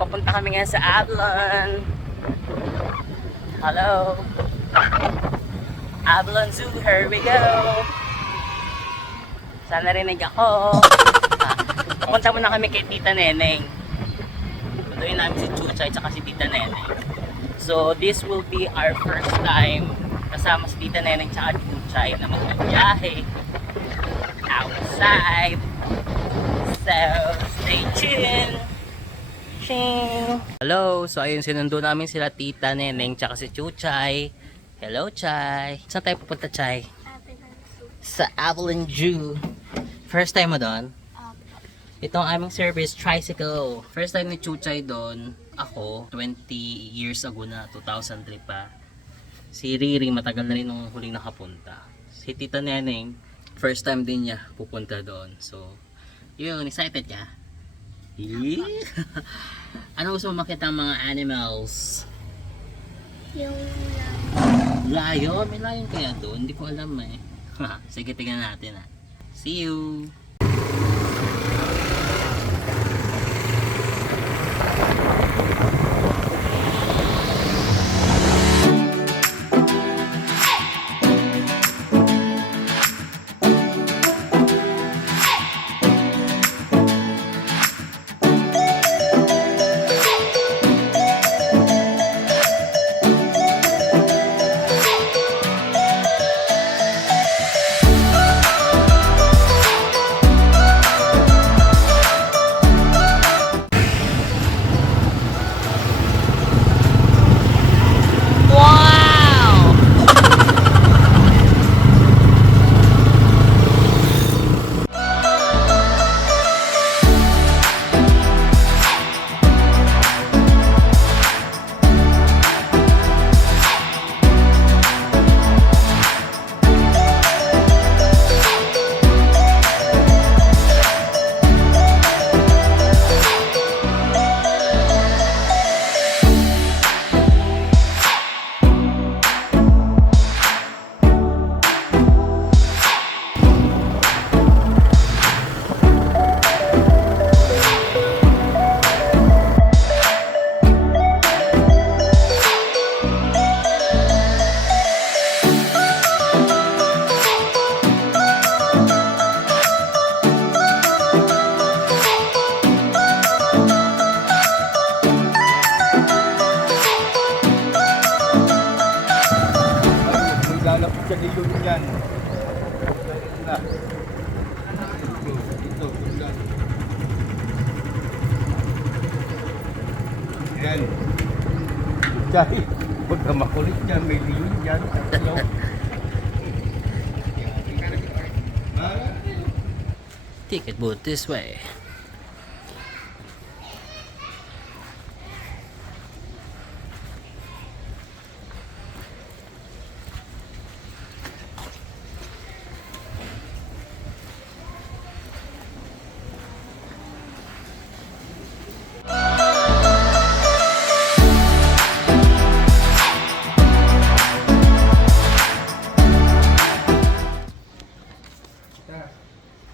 Papunta kami ngayon sa Avalon. Hello. Avalon Zoo, here we go. Sana rinig ako. Papunta muna kami kay Tita Neneng. Tutuin namin si Chuchay at si Tita Neneng. So this will be our first time kasama si Tita Neneng at Chuchay na magbiyahe outside. So stay tuned. Ching. Hello, so ayun sinundo namin sila Tita Neneng at si Chuchay. Hello Chay. Saan tayo pupunta Chay? Sa Avalon Zoo. First time mo doon? Ito ang aming service, tricycle. First time ni Chuchay doon, ako, 20 years ago na, 2003 pa. Si Riri, matagal na rin nung huling nakapunta. Si Tita Neneng, first time din niya pupunta doon. So, yun, excited ka? Ano gusto mo makita ang mga animals? Yung Lion? May lion kaya doon? Hindi ko alam eh. Sige, tingnan natin ha. See you! Lalapit sa ilog yan. Ito. Yan. Dahil, huwag ka makulit yan. May liyon yan. Ticket booth this way.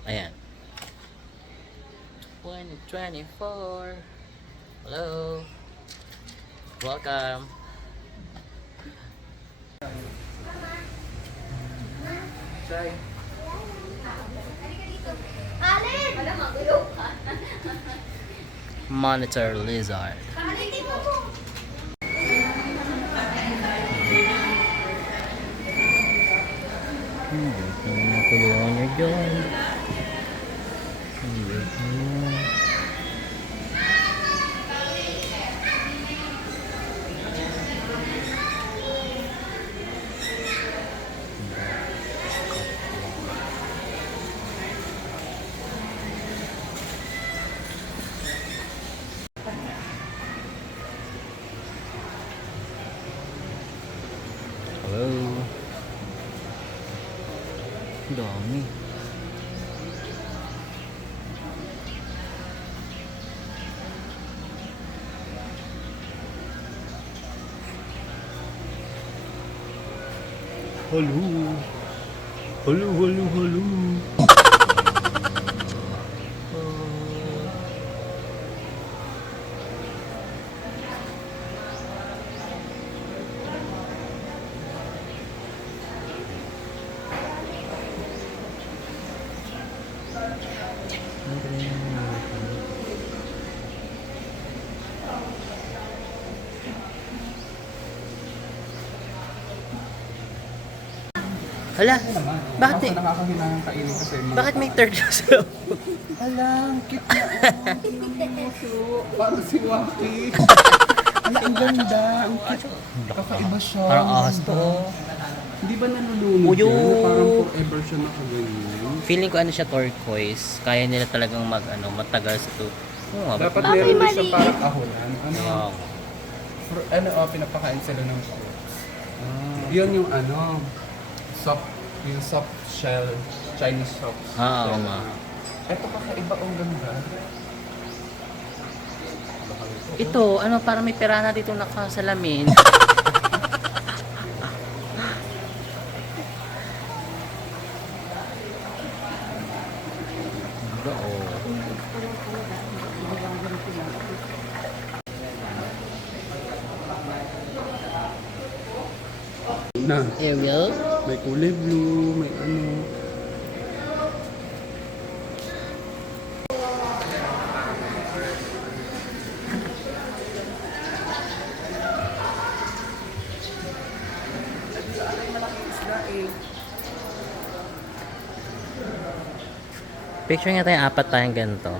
Ayan. 2024. Hello. Welcome. Chay. Alin! Wala magulo ka. Monitor lizard. Alin, tingnan mo. Ano ko yun niya dyan? Hello. Dami. Hello. Hello. Hala, bakit eh? Nakakahinang kainin kasi Bakit may third sa loob? Alang, cute na. Parang si Waki. Ala, ang ganda. Ang cute. Kakaiba siya. Parang ahas to. Oh. Hindi ba nalulunod Uyo. yan? Na parang forever siya nakaganyan. Feeling ko ano siya turquoise. Kaya nila talagang matagal sa to. Oo nga. Dapat Bakit meron din mali? siya parang ahonan. Ano, Oo. pinapakain sila ng fruits. Yun yung soft shell, Chinese soft Ah, oo shell. nga. Ito kakaiba, ang ganda. Ito, parang may pirana dito nakasalamin. Diba, oh. Na, Ariel? may kulay blue, may ano. Picture nga tayo, apat tayong ganito.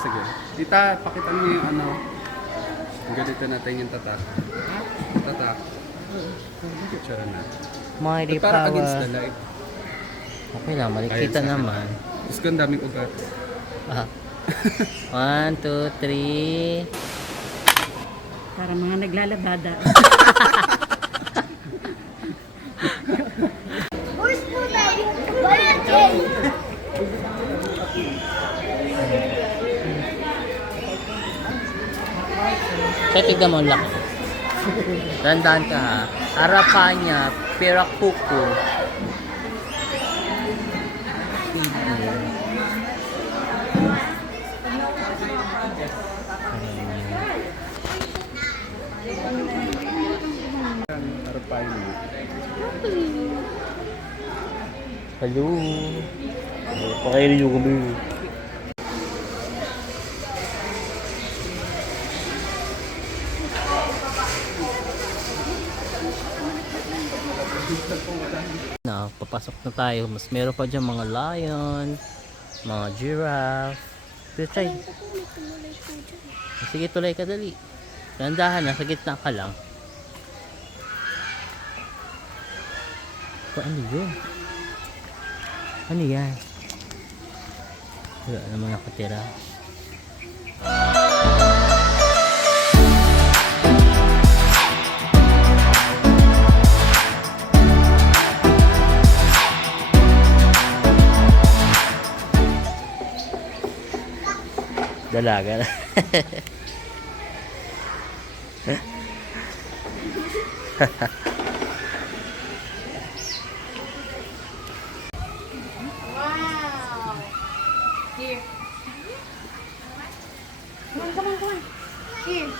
Sige. Tita, pakita niyo yung ano. Ganito natin yung tatak. Tatak. Picture na. Mighty Parang against the power. light. Okay lang, malikita Ayun, naman. Tapos ko ang daming ugat. Ah. 1, 2, 3. Para mga naglalabada. Where's po tayo? Wala, Jay. So, tignan mo ang laki. Tandaan ka ha. Arapanya, Pirakuku. Arapain mo. Hello. Pakainin nyo kami. Na, papasok na tayo. Mas meron pa dyan mga lion, mga giraffe. Pero try. Sige, tuloy ka dali. Dandahan na, sa gitna ka lang. Ano yun? Ano yan? Wala naman nakatira. Dalaga na. Wow. Here. Come on. Here.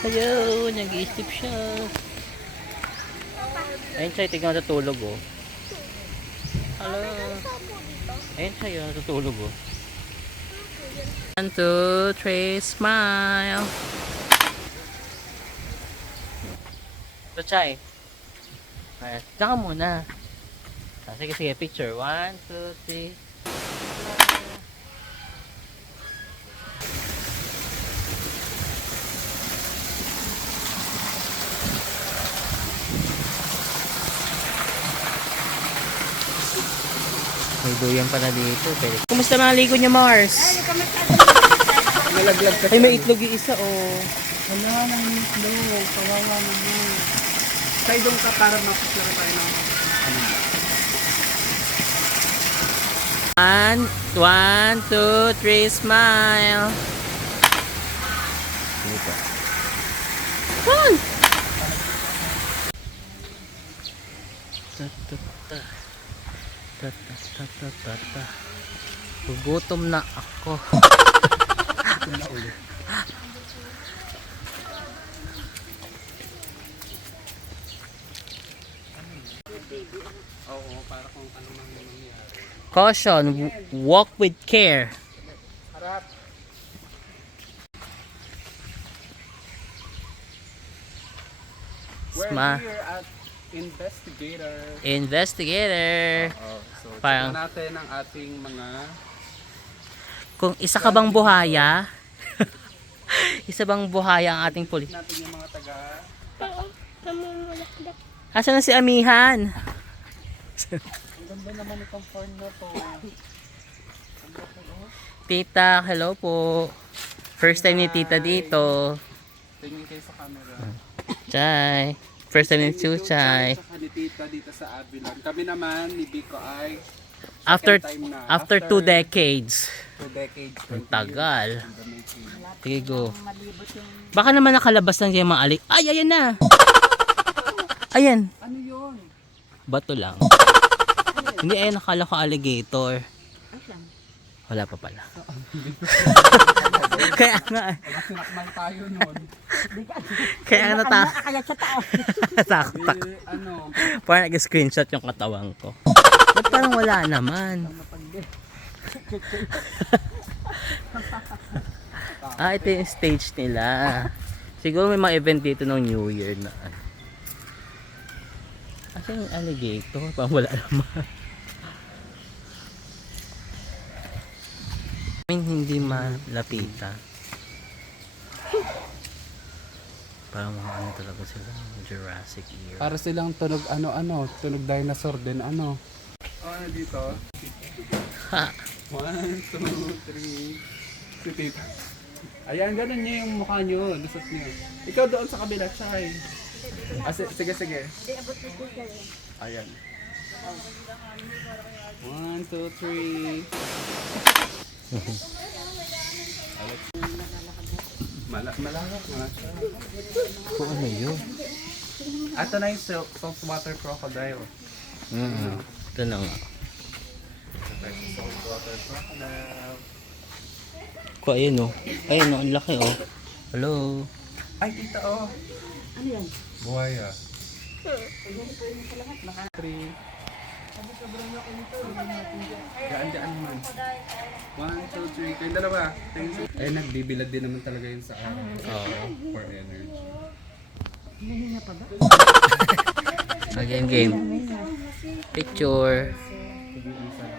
Ayun, nag-i-sleep siya. Ayun siya, tignan natutulog oh. Hello. Ayun siya, yun, natutulog oh. 1, 2, 3, smile. So, Chay. Alright, tignan ka muna. Sige, picture. 1, 2, 3. May duyan pala dito. Kumusta mga ligo niyo, Mars? Nalaglag ka. Ay, may itlog yung isa, oh. Wala nang itlog. Kawawa naman. Kaidong ka para mapasara tayo ng ano. 1, 2, 3, smile. Dito. Ta, ta, ta. Ta, ta, ta, ta, ta, ta. Gugutom na ako. Ito na ulit. Oo, para kung ano mang nangyari. Caution, walk with care. Harap. We're Sma- here at Investigator. Investigator. So, Parang- tignan natin ang ating mga... Kung isa ka bang buhaya, isa bang buhaya ang ating pulis? natin yung mga taga... Asan na si Amihan? Ang ganda naman itong farm na to. Tita, hello po. First time ni Tita dito. Tingin kayo sa camera. Chay. First time ni Chuchay. Saka ni Tita dito sa Avilon. Kami naman ni Biko ay After time na. after 2 decades. 2 decades. Ang tagal. in the making. Sige, go. Baka naman nakalabas lang yung mga alik. Ay, ayan na. Ayan. Ano yun? Bato lang. Hindi, ayan, nakala ko alligator. Wala pa pala. Kaya nga. Sinakmal tayo nun. Kaya nga Kaya sa tao. takot. Ano? Parang nag-screenshot yung katawan ko. Ba't parang wala naman? Ito yung stage nila. Siguro may mga event dito ng New Year na. Kasi yung alligator, parang wala naman. Hindi malapitan. Parang mga ano talaga sila, Jurassic era. Para silang tunog ano-ano. Tunog dinosaur din ano. Ano dito? Ha! 1, 2, 3. Si Tita. Ayan, ganun niyo yung mukha niyo. Lusot niyo. Ikaw doon sa kabila, Chay. Sige, sige. Ayan. 1, 2, 3. Malakak nga siya. Kung ano yun? Ito na yung saltwater crocodile. Ito na nga. Saltwater crocodile. Ko ayun oh. Ayun oh, ang laki oh. Hello. Ay, tita oh. Ano yan? Buhaya. 3. Daan man. 1, 2, 3. Kayong dalawa. Ay, nagbibilad din naman talaga yun sa araw. Oo. For energy. Hinahinga pa ba? Game. Picture.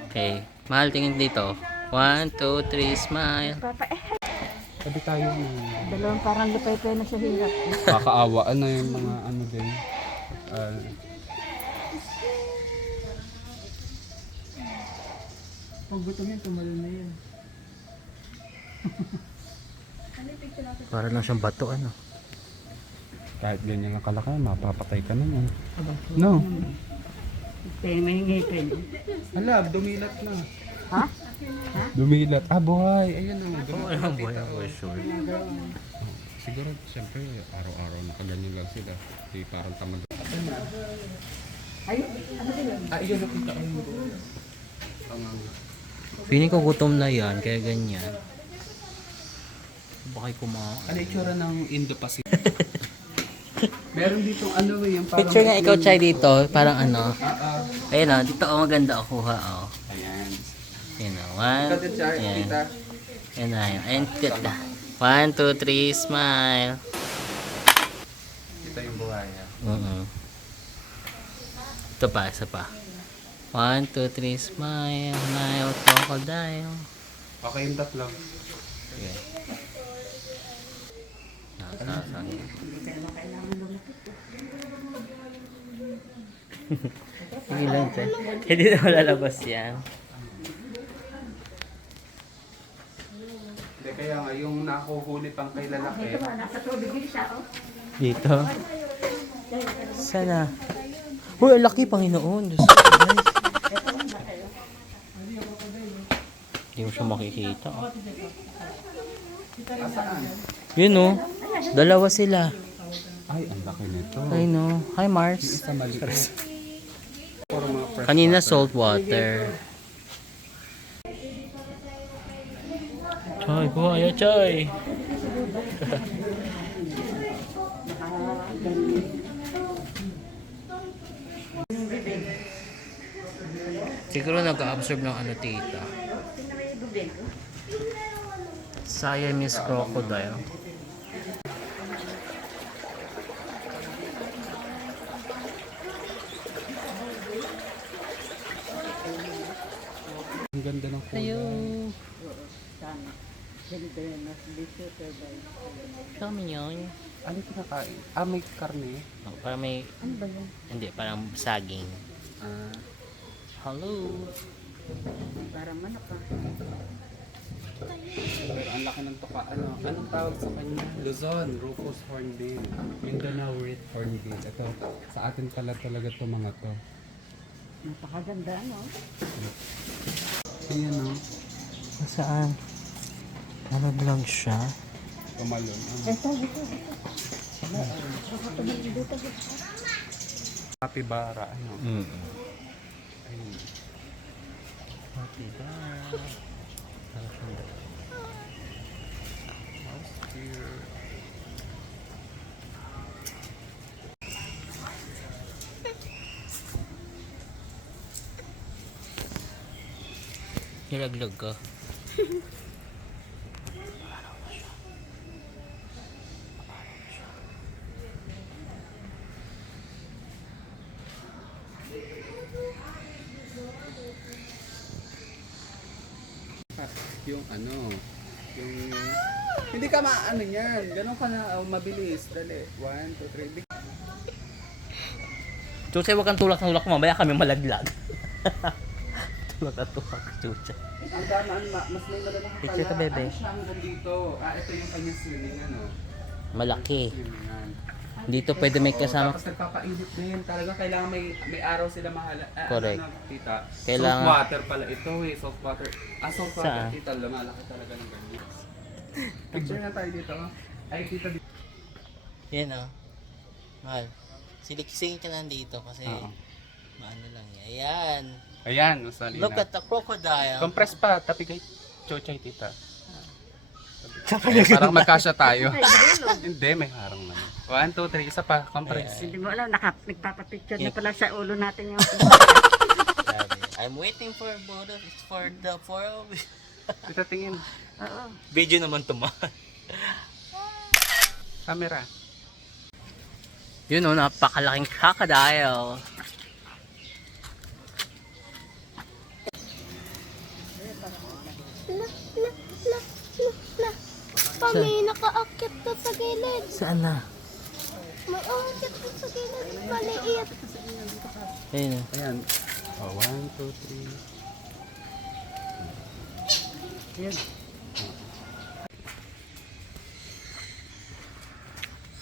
Okay. Mahal tingin dito. 1, 2, 3, smile. Sabi tayo Dalawang parang lupay-pay na sa hirap. kakaawaan na yung mga ano din. Pag gutom yun, tumalon na yun. Para lang siyang bato ano. Kahit ganyan lang kalaki, mapapatay ka naman. No. Kaya may ngipin. Hala, dumilat na. Ha? Dumilat. Ah, buhay. Ayun o. Walang buhay ako sure. Siguro, siyempre, araw-araw nakaganyan lang sila. Di parang tamad. Ayun, ano din yun? Ah, iyon nakita ko yung Feeling ko gutom na yan, kaya ganyan. Bakit kumain? ano itsura ng Indo-Pacific? Meron dito ano yung parang... Picture nga ikaw, Chay, dito. Parang ano. Ah, Ayun oh, dito oh, maganda ako ha oh. ayan. Ayun oh, 1. Ikaw din, Char, tita. Ayun na, ayun. Ayun, tita. 1, 2, 3, smile. Kita yung buhay niya. Ito pa, isa pa. 1, 2, 3, smile. Smile, crocodile. Okay yung tatlo. Okay. Nakasasang. Sige lang, Chay. Hindi na malalabas yan. Hindi, kaya nga yung nakuhuli pang kay lalaki. Nasa tubig din siya, oh. Dito. Sana. Uy, ang laki, Panginoon. Diyos ko, guys. Hindi mo siya makikita. Oh. Asaan? Yun oh. Dalawa sila. Ay, ang laki nito. I know. Hi, Mars. Isa maliit. Puro mga fresh Kanina water. salt water. Choy, buhay ya Choy. Siguro nag-absorb ng ano tita. Siamese crocodile. Ang ganda ng kulay. Ayo. Sana. Ganito yun. Mas bisyo turbay. Kami yun. Ano yung kinakain? Ah, may karne. Oh, parang may, Ano ba yan? hindi, parang saging. Ah, Hello. Parang manok ah. pero ang laki ng tuka. Anong tawag sa kanya? Luzon, Rufus Hornbill. Mindanao Red Hornbill. Ito, sa atin pala talaga to mga to. Napakaganda ano. Ayan o. Saan? Nag-vlog siya? Tumalon. Ito, dito. Kapibara. Ano? Ayun. Mouse here. Nilaglag ka. Yung ano, yung... Hindi ka maano yan. Ganon ka na, mabilis. Dali. 1, 2, 3. Chuchay, huwag kang tulak-tulak, mamaya kami malaglag. Tulak-tulak, Chuchay. Ang dama, mas may malalang pala. Picture ka, bebe. Ano siya hanggang dito? Ah, ito yung kanyang swimming, ano? Malaki. Swimming. Dito pwede may Oo, kasama. tapos nagpapainit din. Talagang kailangan may araw sila mahala. Correct. Ano, tita? Kailangan- Salt water pala ito eh. Salt water. Salt water. Saan? Tita, lumalaki talaga ng ganyan. Picture na tayo dito. Ay, tita dito. Yan o. Mahal. Siliksingin ka nandito kasi Oo. maano lang yan. Ayan. Ayan, masali Look na. at the crocodile. Compress pa, tapi kay Chochay, tita. Parang magkasya tayo. Hindi, may harang naman. 1, 2, 3, isa pa, compress. Hindi mo alam, nagpapapicture na pala sa ulo natin yung... Sabi, I'm waiting for both of for the four of Tita, tingin. Oo. Video naman to, mahal. Camera. Yun o, napakalaking crocodile. May nakaakyat ka sa gilid. Saan na? May aakyat ka sa gilid. Maliit. Ayun o. Ayan. Oh, 1, 2, 3. Ayan.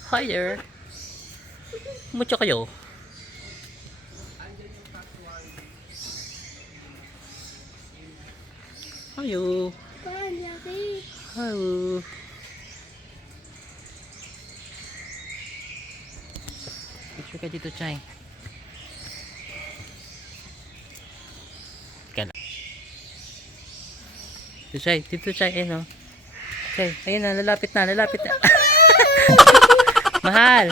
Hi there. Mucho kayo. Hayo. Palaki. Hello. Picture ka dito, Chay. Kala. Dito, Chay. Dito, Chay. Ayun o. Chay, ayun na. Lalapit na. Lalapit na. Mahal.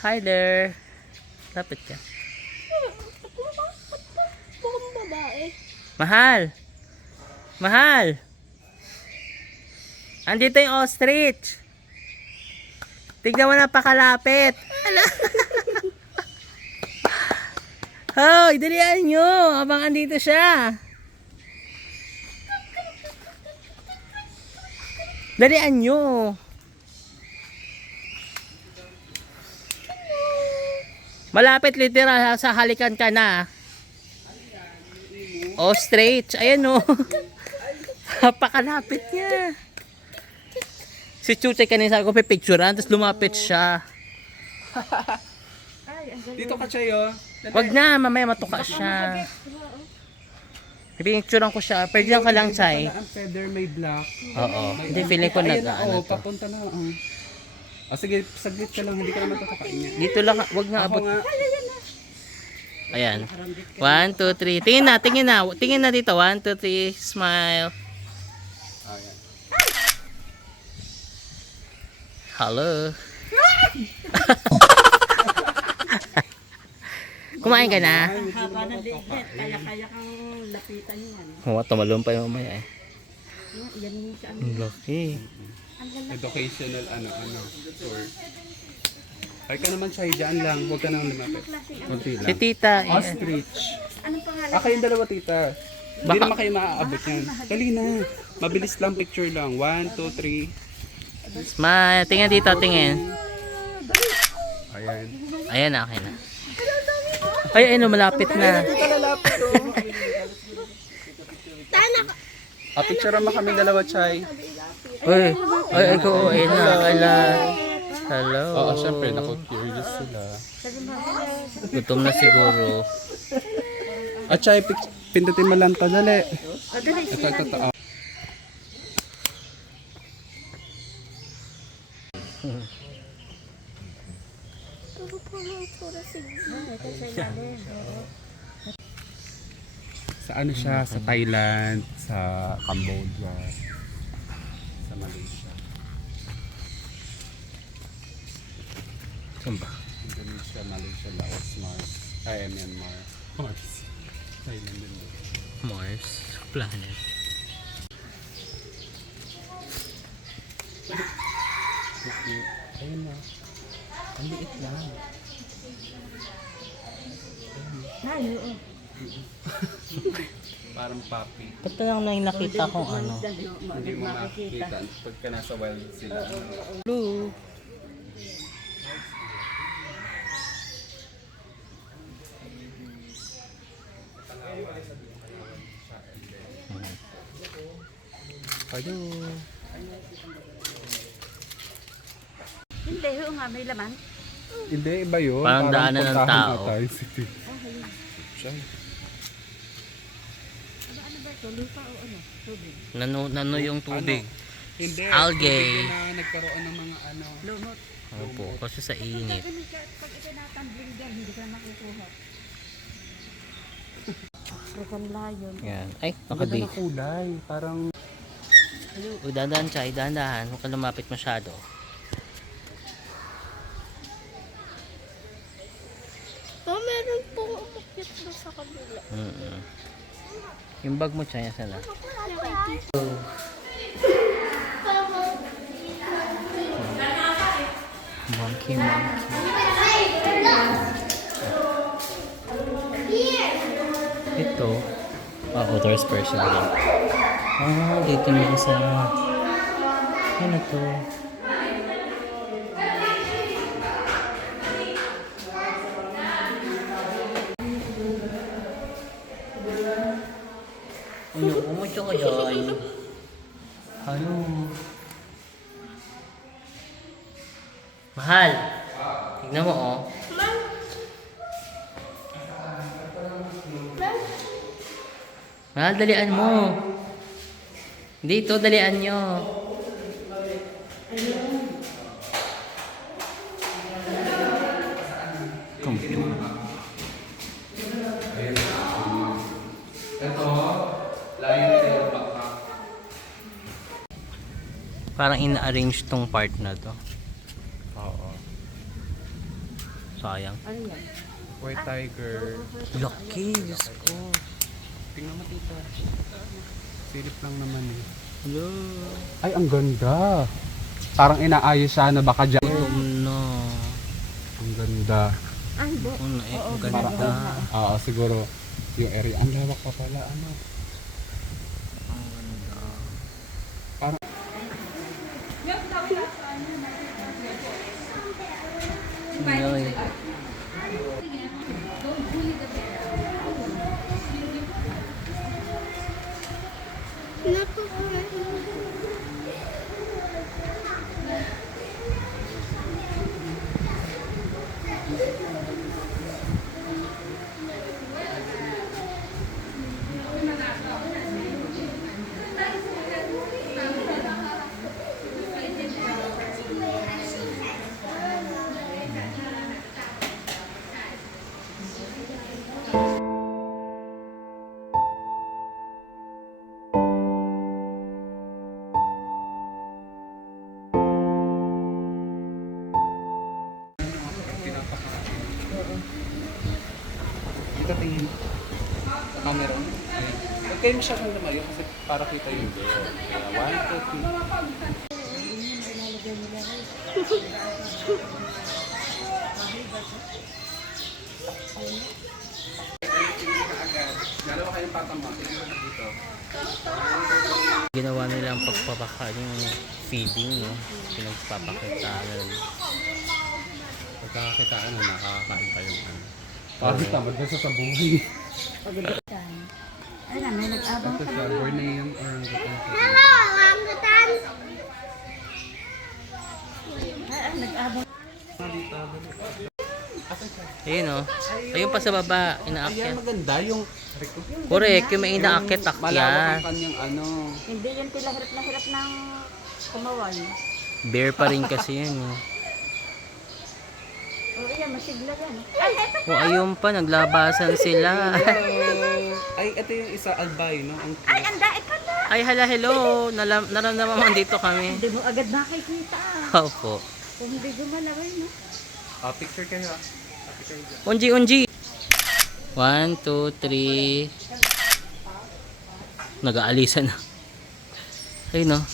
Hi there. Lapit ka. Mukhang babae. Mahal. Mahal. Andito yung ostrich. Tignan mo, napakalapit. Ala. Hoy, dalian nyo. Abang andito siya. Dalian nyo. Malapit literal sa halikan ka na. Ostrich. Ayan o. Napakalapit niya. Si Chuchay kanina sabi ko pipicturean, tapos lumapit siya. Dito ka, Chay, oh. Wag na, mamaya matuka siya. Pipicturean ko siya. Pwede lang ka lang, Chay. Ang feather may black. Oo. Hindi, feeling ko Ayan, ano to. papunta na. Sige, saglit ka lang. Hindi ka naman tatakain niya. Dito lang, wag nga Ako abot. nga. Ayan. 1, 2, 3. Tingin na, tingin na. Tingin na dito. 1, 2, 3. Smile. Ayan. Hello. Kumain ka na? Ang haba ng liit. Kaya kang lapitan yan. Oo, tumalon pa yung mamaya eh. Yan yung siya. Ang laki. Educational tour. Ay ka naman siya, dyan lang. Huwag ka nang lumapit. Kunti Si lang. tita. Ostrich. Anong pangalan? Kayong dalawa, tita. Hindi naman kayo maaabot yan. Dali na. Mabilis lang, picture lang. 1, 2, 3. Smile. Tingin dito, tingin. Ayan. Ayan na, okay na. Ay, ayun, malapit na. Picture mo kami dalawa, Chay. Uy, ay, ikaw, ayun na, kala. Hello. Oo, syempre, naku-curious sila. Gutom na siguro. Chay, pindutin mo lang to, dali. Ito. Puro po ng tura Sa ano siya? Sa Thailand, sa Cambodia, sa Malaysia, Saan ba? Indonesia, Malaysia, Laos, Mars, Myanmar, Mars, Thailand din. Mars planet. Okay. Ayun na. Ang liit lang. Parang puppy. Ito lang na yung nakita kong ano. Hindi mo makikita pagka nasa wild sila. Blue. Hello. Hindi, oo nga, may laman. Hindi, iba yun. Parang daanan ng puntahan tao. na tayo, city. Siya. Ano ba ito? Lupa o ano? Tubig? Nano yung tubig. Hindi. Algae. Tubig na nagkaroon ng mga ano. Lumot. Opo, kasi sa init. Pag itinatambling dyan, hindi ka makukuha. Freaking lion. Yan. Ay, Ang ganda nakabig. ng kulay. Parang Uy, dahan-dahan, Chay, dahan-dahan. Huwag ka lumapit masyado. meron pong umakyat doon sa kabila. Yung bag mo, Chay, nasa na? Monkey, Ito. Author's person din. Dito na sa... Ano to? Ano? Umucho ka dyan. Ano? Mahal. Tignan mo, oh. Mahal, dalian mo. Dito, dalian nyo. Parang ina-arrange tong part na to. oo. Sayang. Ano yan? White tiger. Laki, Diyos ko. Tingnan mo, tita. Silip lang naman eh. Hello. Ay, ang ganda. Parang inaayos siya na baka dyan. No. Ang ganda. Ay, bo. Ang ganda. Oo, siguro yung area. Ang lawak pa pala. Ano? Parang Noy. Tita, tingin. Camera. Ayun. Huwag kayo masyadong lumayo kasi para kita yung girl. Kaya 1, 2, 3. Dalawa kayong patama. Dito. Ginawa nila ang pagpapakain feeding, no? Pinagpapakitaan. Pagkakakitaan na nakakakain kayo. Parang tamad na sa buhay. Pagdating. Ay na, may nag-abang Ito ka siya, ba? Bornean orangutan. Hello, rambutan. Ay, nag-abang. Ayun, no? Ayun pa sa baba, Ayan, inaakyat. maganda yung... Correct, yung may inaakyat Malawak akyat. ang kanyang ano. Hindi yan pila hirap na hirap ng kumawal. Bear pa rin kasi yun, eh. O yan, masigla yan. O ayun pa, naglabasan sila. Ay, ito yung isa albino. Ang Ay, anda, ikaw na! Ay, hala, hello. Naramdaman mo dito kami. Hindi mo agad nakikita. Opo. Kung hindi gumalaway, no? picture kayo ah. Picture kayo. Unji, unji. 1, 2, 3. Nag-aalisan na. Ayun, no?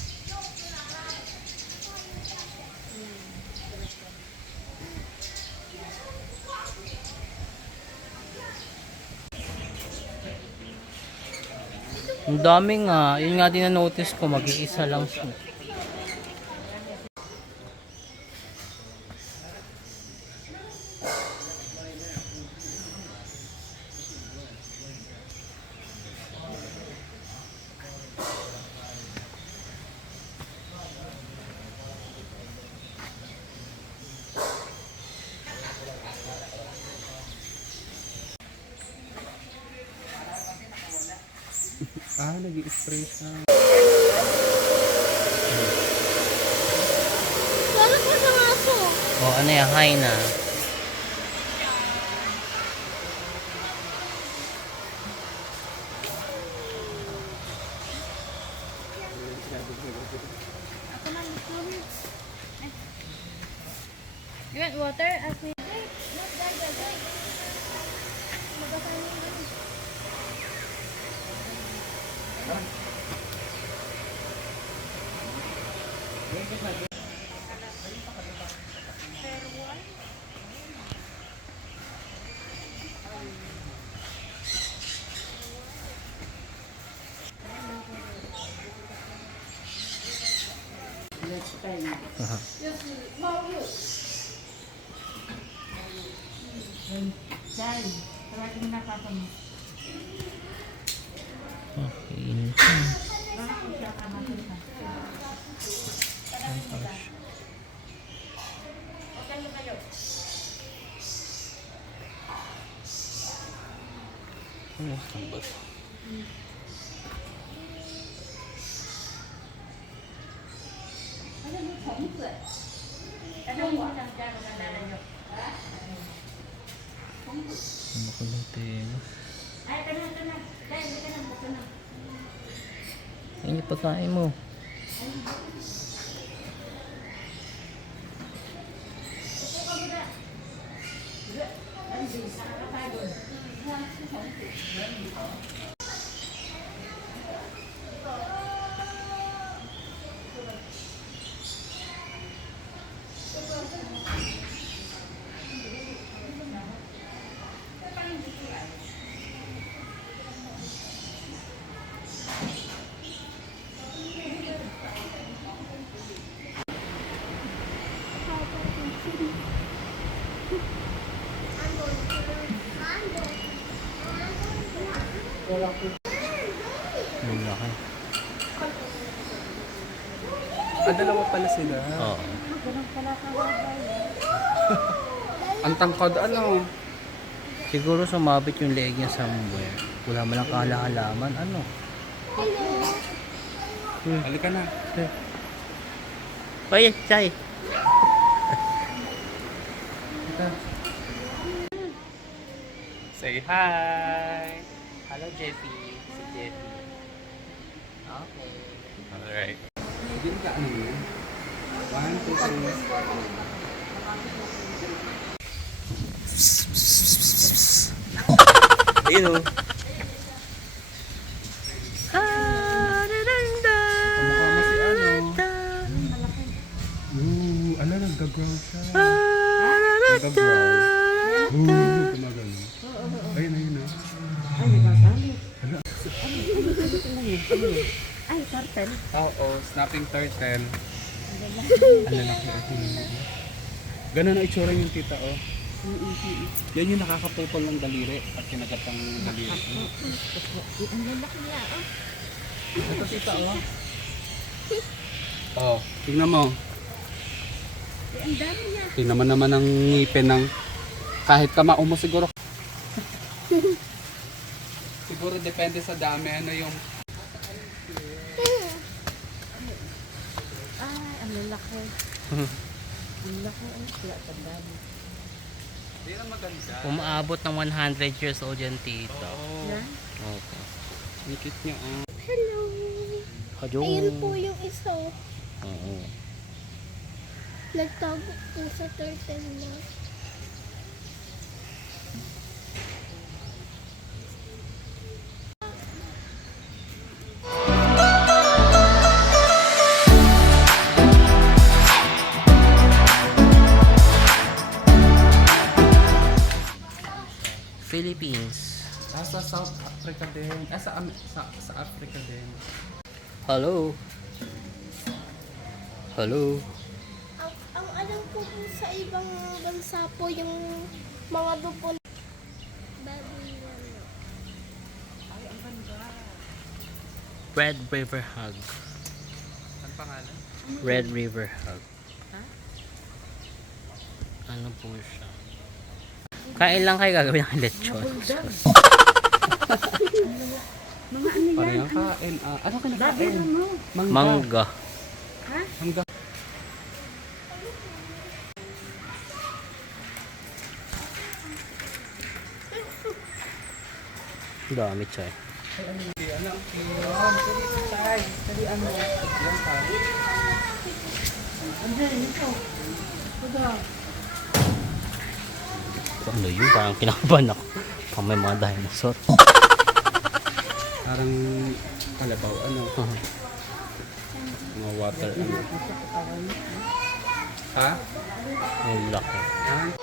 Ang dami nga. Yun nga din na-notice ko. Mag-iisa lang siya. Nag-i-spray siya. Lalo po sa aso. O, ano yan? Hi na. You want water? Ako. Let's time. Aha. Chay, tawagin na papa mo. Okay. Bakit ko siya kamatin ka? Ano ang ba? Ano ko lang tayo? Ay, tanong. Chay, hindi ka na. Ayun yung pagkain mo. Yung laki. Dalawa pala sila. Oo. Ang tangkad ano. Siguro sumabit yung leeg niya somewhere. Wala man lang kahalaman. Ano? Halika na. Oye, Chay. Say hi. Hello, Jeffy. Si Jeffy. Okay. Alright. Hindi ka ano yun? 1, 2, 3. Ayun o. Kamukha mo si ano. Ala, nag-growl siya. Nag-growl. Gumagano. Ayun, ayun na. Ay, nagkakali. Ala. Ay, turtle. Oo, snapping turtle. Ang lalaki. Ganun ang itsura yung tita, oh. Yan yung nakakapupol ng daliri at kinagat ang daliri. Ang lalaki niya, oh. Ito tita, oh. Oh, tingnan mo. Ang dami niya. Tingnan mo naman ang ngipin ng kahit kamao mo siguro. Siguro depende sa dami ano yung Ay, ang lalaki. Ang laki, ay. Kaya tandaan. Hindi na maganda. Umaabot ng 100 years old yan, tito. Oo. Yan. Okay. Ang cute niya, oh. Hello. Kadyong. Ayun po yung isa. Oo. Nagtago po sa turtle na. Philippines. Sa South Africa din. Sa Africa din. Hello. Hello. Ang alam ko po sa ibang bansa po yung mga dupon. Baboy ano. Red River Hug. Ang pangalan? Red River Hug. Ano po siya? Kain lang kayo gagawin ng lechon. Mga ano yan? Parang kain. Ano ka Babi nakain? mo. Mangga. Ha? Mangga. Dami chay. Ano? Yan ka. Ano yun? Parang kinakabahan ako. Pang may mga dinosaur. Parang kalabaw. Ano? Mga water. Ano? Ha? Ang laki. Ha?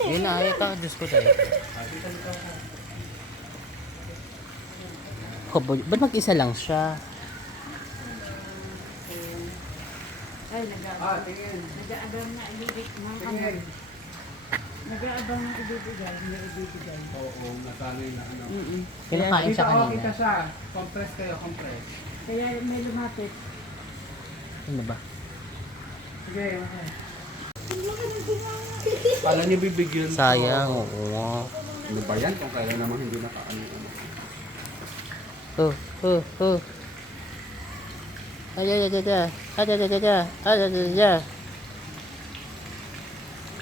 Yun na, ito. Diyos ko tayo. Oh, ba't mag-isa lang siya? Ay, nag-aabang na ibibig mga kamay. Nag-aabang na ibibigay, may ibibigay. Oo, nasanay na ano. Kinakain siya kanina. Kita siya. Compress kayo, compress. Kaya may lumapit. Ano ba? Sige, okay. Kala niyo bibigyan ko. Sayang, oo nga. Ano ba yan? Kung kaya naman hindi nakaano. Oh. Aja.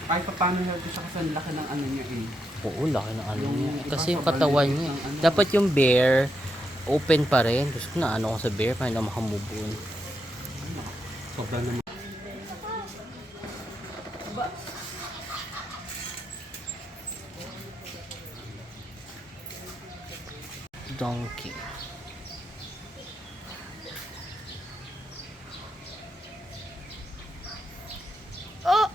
Kahit pa paano healthy siya kasi ang laki ng ano niya eh. Oo, laki ng ano niya. Yung Kasi iba yung sa katawan balik niya. ng ano. Dapat yung bear, open pa rin. Gusto ko na ano ko sa bear, para na makamove on. Sobra naman. Donkey. Oh!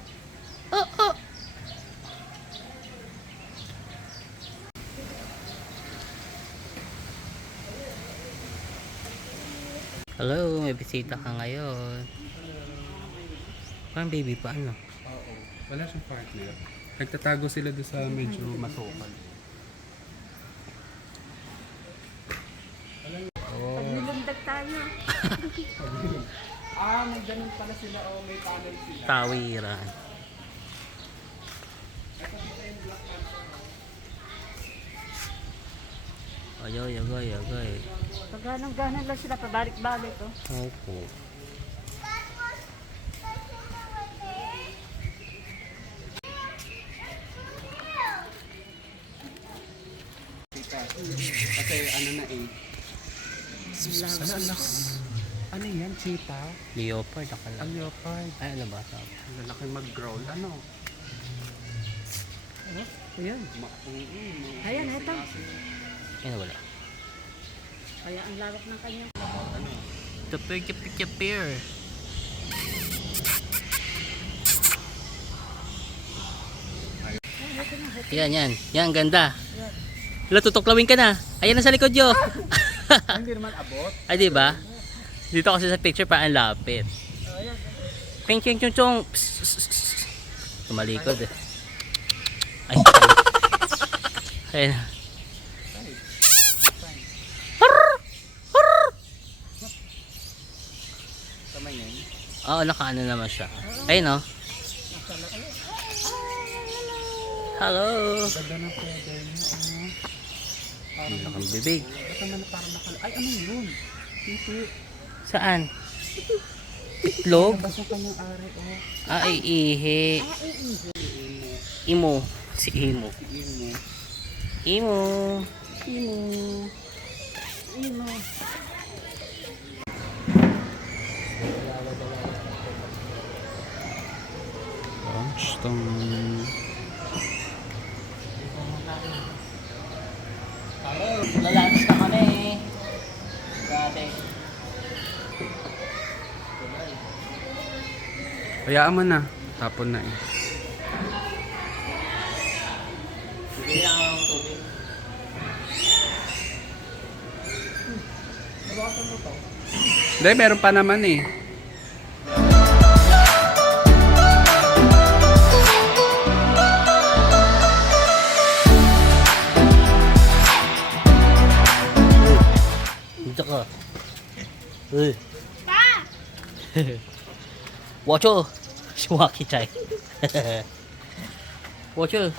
Hello, may bisita ka ngayon. Parang baby pa, ano? Oo. Wala siyang partner. Nagtatago sila doon sa medyo masukal. Pag nilundag tayo. May ganun pala sila o may tunnel sila. Tawiran. Agay. Pag ganang-ganan lang sila, pabalik-balik. Oh. Opo. kasi ano na eh. Ano yan, cheetah? Leopard, akala. Ang leopard. Ay, ano ba? Ang lalaki mag-growl. Ano? Ayan. Ayan, ito. Yan, wala. Kaya ang lawak ng kanyang. Tapir. Yan, ganda. Wala, tutuklawin ka na. Ayan na sa likod nyo. Hindi naman abot. Ay, di ba? Dito kasi sa picture pa ang lapit. Ping ching chung chung. Tumalikod eh. Ay. Ayun. Tama yan. Oo, nakaano naman siya. Ayun oh. Hello. Ganda ng feather niya, oh. Ang lakang bibig. Ba't naman parang ay, ano yun? Titi. Saan? Itlog? Basta kanyang ari, oh. Ay, ihi. Imo. Si Imo. Imo. Imo. Imo. Lalabas na kami. Grabe. Hayaan mo na. Tapon na eh. Bibili lang ako ng tubig. Hindi, meron pa naman eh. Dito ka. Uy. Pa! Wacho. Si Waki Chai. Wacho.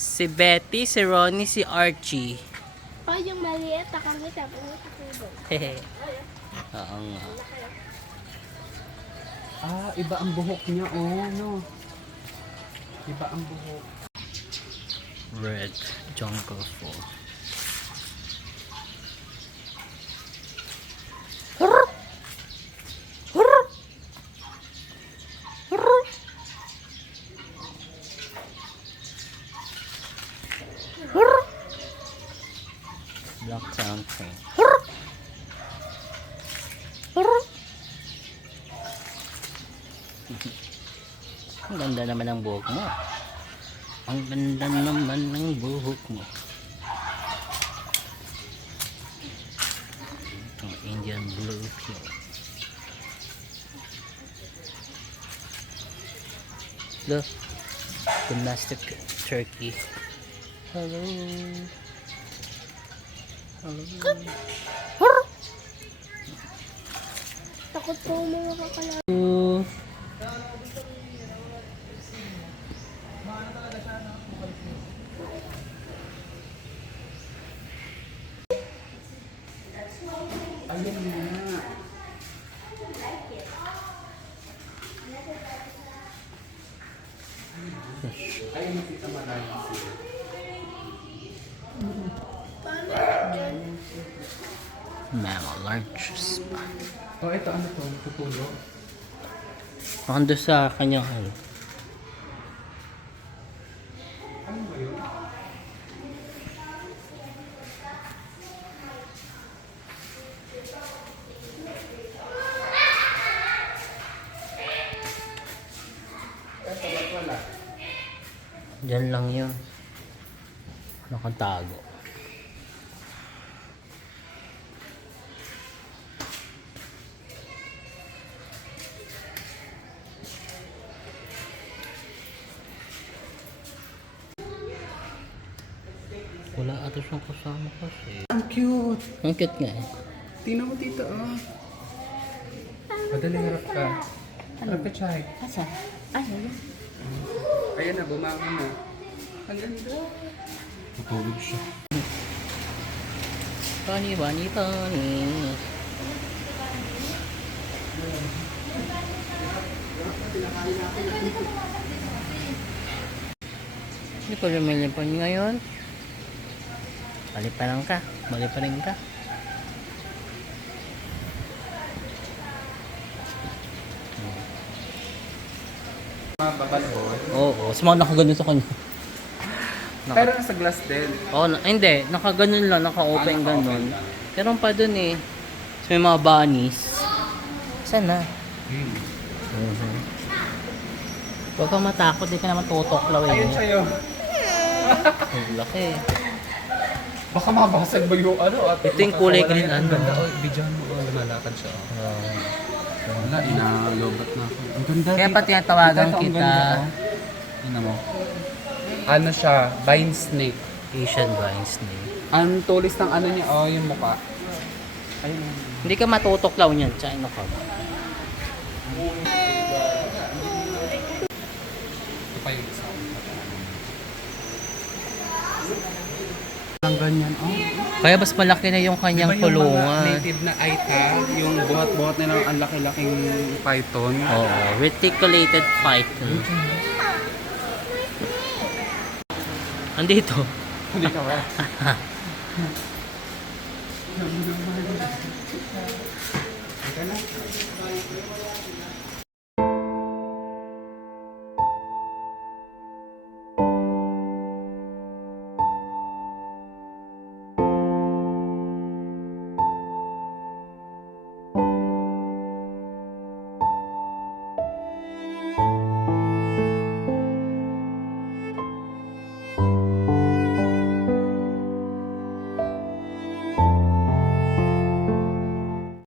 Si Betty, si Ronnie, si Archie. Oh, yung maliit, kami tapos nakatulog. Oo nga. Ah, iba ang buhok niya, oh, no. Iba ang buhok. Red Jungle Fall. Black Sound Train. Ang ganda naman ng buhok mo. Ang ganda naman ng buhok mo. Ang Indian Blue Pure. Look, domestic turkey. Hello. Hello. Takot po mga kakala. Ayan na. Ayun na kita marami sila. Mammal lunches pa. Oh, ito ano to? Tutulog? Ando sa kanyang ano. Ano ba yun? Ito ba't wala? Diyan lang yun. Nakatago. Wala ata siyang kasama kasi. Ang cute! Ang cute nga eh. Tingnan mo dito, oh. Madali harap ka. Harap ka, Chay. Asa? Ay, ayan. Ayan na, bumangon na. Ang ganda. Matulog siya. Bunny, bunny, bunny. Hindi ko lumilipad ngayon. Bali pa lang ka. Bali pa rin ka. Mababalbon. Oo, sumama nakaganon sa kanya. Pero nasa glass din. Oo, hindi. Nakaganon lang, naka-open naka-open ganon. lang. Pero pa dun eh. So, may mga bunnies. Saan na? Huwag kang matakot, di ka naman tutoklaw eh. Ayun sa'yo. Ang laki. Baka mabasag ba yung ano? At Ito yung kulay green, Ang ano? ganda. Oh, bidyan mo. Oh, lumalakad siya. Oh. Wala, inalobat na ako. Ang ganda. Kaya tita. pa tinatawagan Tita, ang kita. ganda, oh. Tingnan mo. Ano siya? Vine snake. Asian vine snake. Ang tulis ng ano niya, oh, yung mukha. Ayun. Oh. Hindi ka matutuklaw niyan. China ka. Ito pa yung isa. Ang ganyan, oh. Kaya mas malaki na yung kanyang Diba yung mga kulungan. native na aita, yung buhat-buhat nila ang laki-laking python. Oo, reticulated python. Andito. Hindi ka ba?